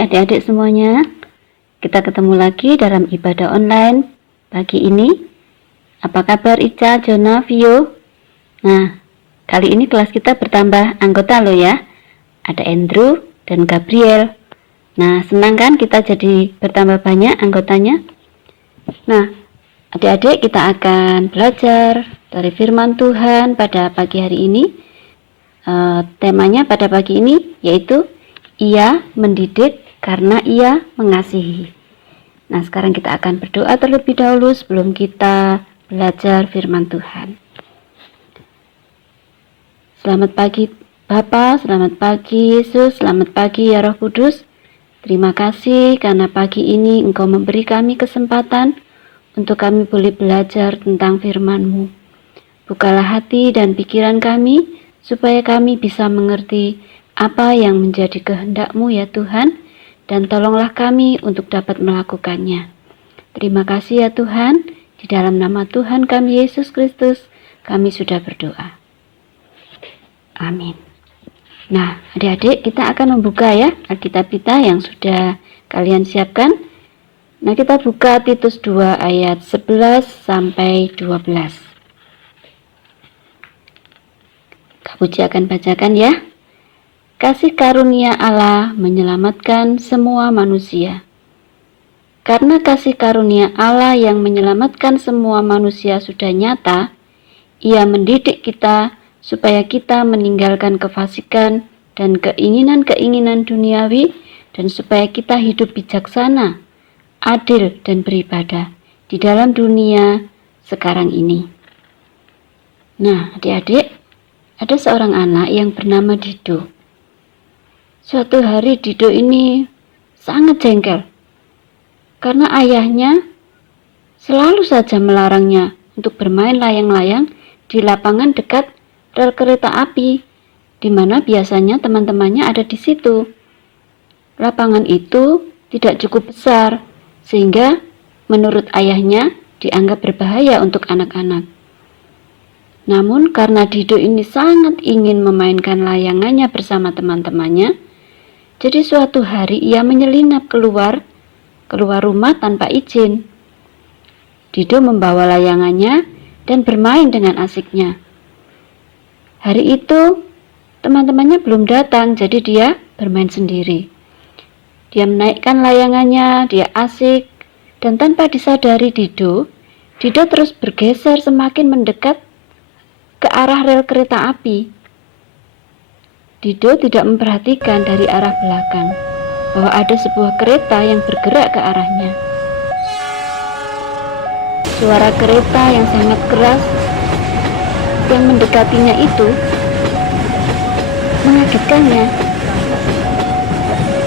adik-adik semuanya. Kita ketemu lagi dalam ibadah online pagi ini. Apa kabar Ica, Jona, Vio? Nah, kali ini kelas kita bertambah anggota loh ya. Ada Andrew dan Gabriel. Nah, senang kan kita jadi bertambah banyak anggotanya? Nah, adik-adik kita akan belajar dari firman Tuhan pada pagi hari ini. Temanya pada pagi ini yaitu Ia mendidik karena Ia mengasihi. Nah, sekarang kita akan berdoa terlebih dahulu sebelum kita belajar firman Tuhan. Selamat pagi Bapa, selamat pagi Yesus, selamat pagi ya Roh Kudus. Terima kasih karena pagi ini Engkau memberi kami kesempatan untuk kami boleh belajar tentang firman-Mu. Bukalah hati dan pikiran kami supaya kami bisa mengerti apa yang menjadi kehendak-Mu ya Tuhan, dan tolonglah kami untuk dapat melakukannya. Terima kasih ya Tuhan, di dalam nama Tuhan kami Yesus Kristus, kami sudah berdoa. Amin. Nah, adik-adik kita akan membuka ya Alkitab kita yang sudah kalian siapkan. Nah, kita buka Titus 2 ayat 11 sampai 12. Kak Puji akan bacakan ya. Kasih karunia Allah menyelamatkan semua manusia. Karena kasih karunia Allah yang menyelamatkan semua manusia sudah nyata, Ia mendidik kita supaya kita meninggalkan kefasikan dan keinginan-keinginan duniawi, dan supaya kita hidup bijaksana, adil dan beribadah di dalam dunia sekarang ini. Nah, adik-adik, ada seorang anak yang bernama Dido. Suatu hari Dido ini sangat jengkel karena ayahnya selalu saja melarangnya untuk bermain layang-layang di lapangan dekat rel kereta api, di mana biasanya teman-temannya ada di situ. Lapangan itu tidak cukup besar, sehingga menurut ayahnya dianggap berbahaya untuk anak-anak. Namun karena Dido ini sangat ingin memainkan layangannya bersama teman-temannya, jadi suatu hari ia menyelinap keluar rumah tanpa izin. Dido membawa layangannya dan bermain dengan asiknya. Hari itu teman-temannya belum datang, jadi dia bermain sendiri. Dia menaikkan layangannya, dia asik, dan tanpa disadari Dido terus bergeser semakin mendekat ke arah rel kereta api. Dido tidak memperhatikan dari arah belakang bahwa ada sebuah kereta yang bergerak ke arahnya. Suara kereta yang sangat keras yang mendekatinya itu mengagetkannya,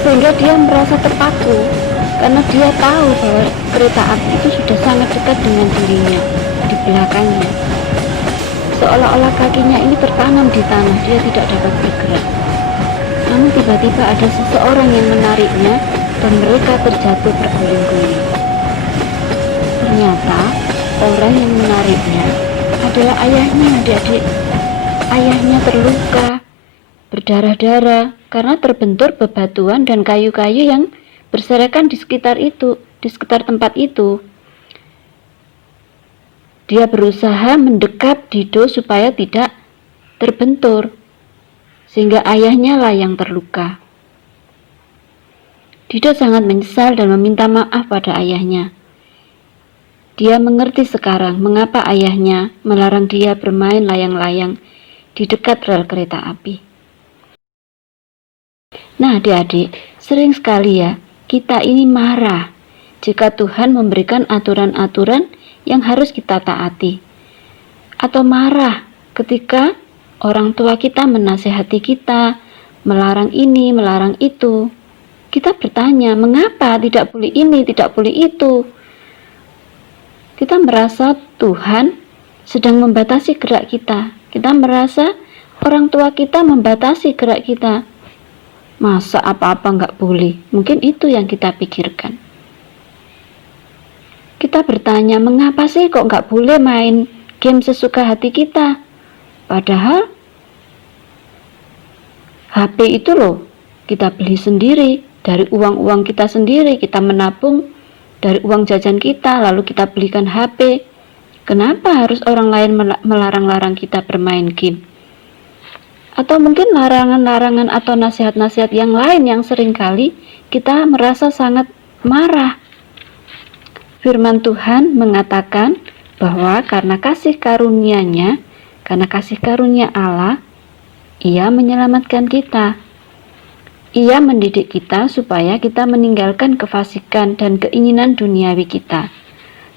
sehingga dia merasa terpaku karena dia tahu bahwa kereta api itu sudah sangat dekat dengan dirinya di belakangnya. Seolah-olah kakinya ini tertanam di tanah, dia tidak dapat bergerak. Namun tiba-tiba ada seseorang yang menariknya dan mereka terjatuh berguling-guling. Ternyata orang yang menariknya adalah ayahnya, adik-adik. Ayahnya terluka, berdarah-darah karena terbentur bebatuan dan kayu-kayu yang berserakan di sekitar tempat itu. Dia berusaha mendekap Dido supaya tidak terbentur, sehingga ayahnya lah yang terluka. Dido sangat menyesal dan meminta maaf pada ayahnya. Dia mengerti sekarang mengapa ayahnya melarang dia bermain layang-layang di dekat rel kereta api. Nah, adik-adik, sering sekali ya kita ini marah jika Tuhan memberikan aturan-aturan yang harus kita taati, atau marah ketika orang tua kita menasihati kita, melarang ini, melarang itu. Kita bertanya, mengapa tidak boleh ini, tidak boleh itu? Kita merasa Tuhan sedang membatasi gerak kita. Kita merasa orang tua kita membatasi gerak kita. Masa apa-apa nggak boleh? Mungkin itu yang kita pikirkan. Kita bertanya, mengapa sih kok nggak boleh main game sesuka hati kita? Padahal HP itu loh kita beli sendiri, Dari uang-uang kita sendiri, kita menabung dari uang jajan kita, lalu kita belikan HP. Kenapa harus orang lain melarang-larang kita bermain game? Atau mungkin larangan-larangan atau nasihat-nasihat yang lain yang seringkali kita merasa sangat marah. Firman Tuhan mengatakan bahwa karena kasih karunia-Nya, karena kasih karunia Allah, Ia menyelamatkan kita. Ia mendidik kita supaya kita meninggalkan kefasikan dan keinginan duniawi kita,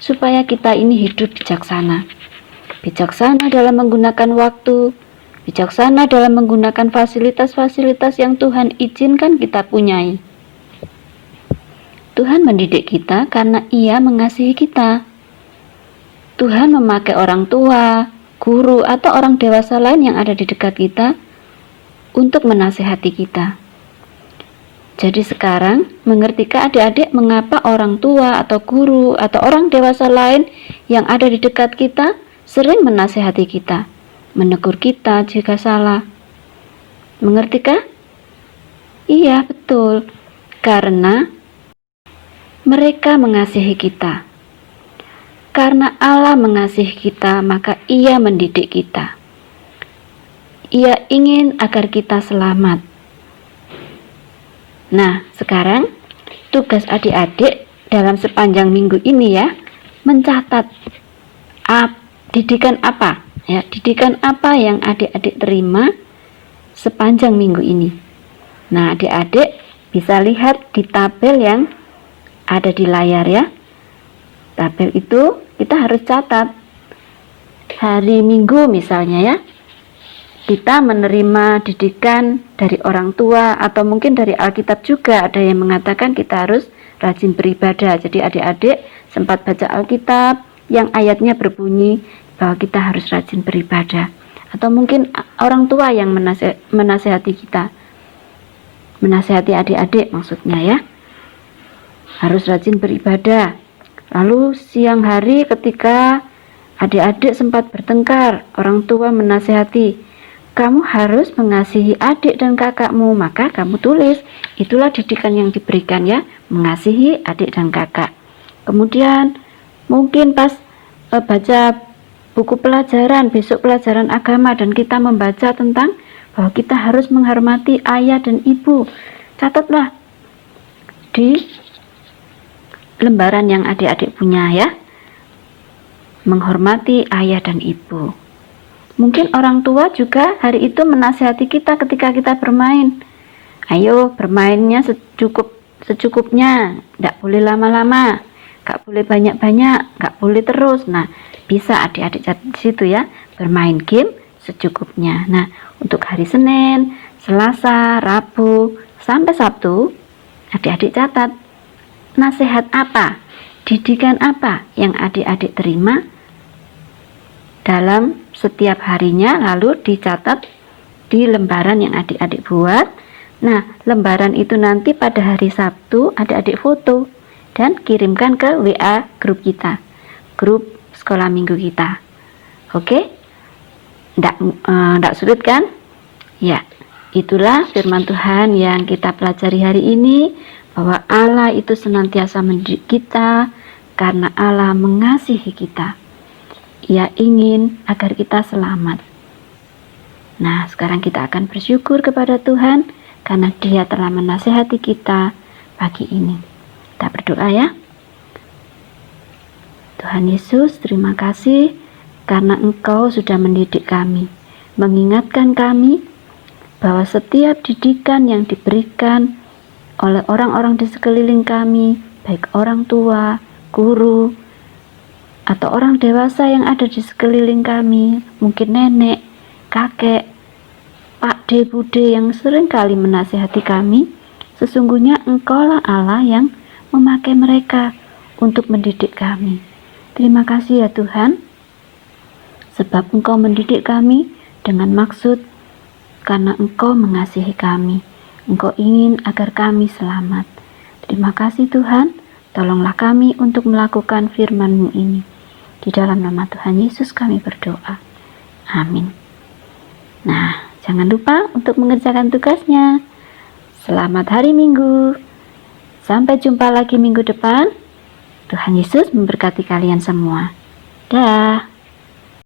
supaya kita ini hidup bijaksana. Bijaksana dalam menggunakan waktu, bijaksana dalam menggunakan fasilitas-fasilitas yang Tuhan izinkan kita punyai. Tuhan mendidik kita karena Ia mengasihi kita. Tuhan memakai orang tua, guru, atau orang dewasa lain yang ada di dekat kita untuk menasihati kita. Jadi sekarang, mengertikah adik-adik mengapa orang tua atau guru atau orang dewasa lain yang ada di dekat kita sering menasihati kita, menegur kita jika salah? Mengertikah? Iya, betul. Karena mereka mengasihi kita. Karena Allah mengasihi kita, maka Ia mendidik kita. Ia ingin agar kita selamat. Nah, sekarang tugas adik-adik dalam sepanjang minggu ini ya, mencatat didikan apa ya, didikan apa yang adik-adik terima sepanjang minggu ini. Nah, adik-adik bisa lihat di tabel yang ada di layar ya. Tabel itu kita harus catat hari Minggu misalnya ya. Kita menerima didikan dari orang tua atau mungkin dari Alkitab juga. Ada yang mengatakan kita harus rajin beribadah. Jadi adik-adik sempat baca Alkitab yang ayatnya berbunyi bahwa kita harus rajin beribadah. Atau mungkin orang tua yang menasihati kita, menasihati adik-adik maksudnya ya, harus rajin beribadah. Lalu siang hari ketika adik-adik sempat bertengkar, orang tua menasihati, kamu harus mengasihi adik dan kakakmu, maka kamu tulis. Itulah didikan yang diberikan ya, mengasihi adik dan kakak. Kemudian mungkin pas baca buku pelajaran, besok pelajaran agama, dan kita membaca tentang bahwa kita harus menghormati ayah dan ibu. Catatlah di lembaran yang adik-adik punya ya, menghormati ayah dan ibu. Mungkin orang tua juga hari itu menasihati kita ketika kita bermain. Ayo bermainnya secukupnya, tidak boleh lama-lama, gak boleh banyak-banyak, gak boleh terus. Nah, bisa adik-adik catat di situ ya, bermain game secukupnya. Nah, untuk hari Senin, Selasa, Rabu, sampai Sabtu, adik-adik catat nasihat apa, didikan apa yang adik-adik terima dalam setiap harinya, lalu dicatat di lembaran yang adik-adik buat. Nah, lembaran itu nanti pada hari Sabtu adik-adik foto dan kirimkan ke WA grup kita, grup sekolah minggu kita. Oke? Nggak sulit kan? Ya, itulah firman Tuhan yang kita pelajari hari ini, bahwa Allah itu senantiasa mendidik kita karena Allah mengasihi kita. Ia ingin agar kita selamat. Nah, sekarang kita akan bersyukur kepada Tuhan karena Dia telah menasihati kita pagi ini. Kita berdoa ya. Tuhan Yesus, terima kasih karena Engkau sudah mendidik kami, mengingatkan kami bahwa setiap didikan yang diberikan oleh orang-orang di sekeliling kami, baik orang tua, guru, atau orang dewasa yang ada di sekeliling kami, mungkin nenek, kakek, Pak D, Bude yang sering kali menasihati kami, sesungguhnya Engkaulah Allah yang memakai mereka untuk mendidik kami. Terima kasih ya Tuhan, sebab Engkau mendidik kami dengan maksud karena Engkau mengasihi kami. Engkau ingin agar kami selamat. Terima kasih Tuhan, tolonglah kami untuk melakukan firman-Mu ini. Di dalam nama Tuhan Yesus kami berdoa. Amin. Nah, jangan lupa untuk mengerjakan tugasnya. Selamat hari Minggu. Sampai jumpa lagi minggu depan. Tuhan Yesus memberkati kalian semua. Dah.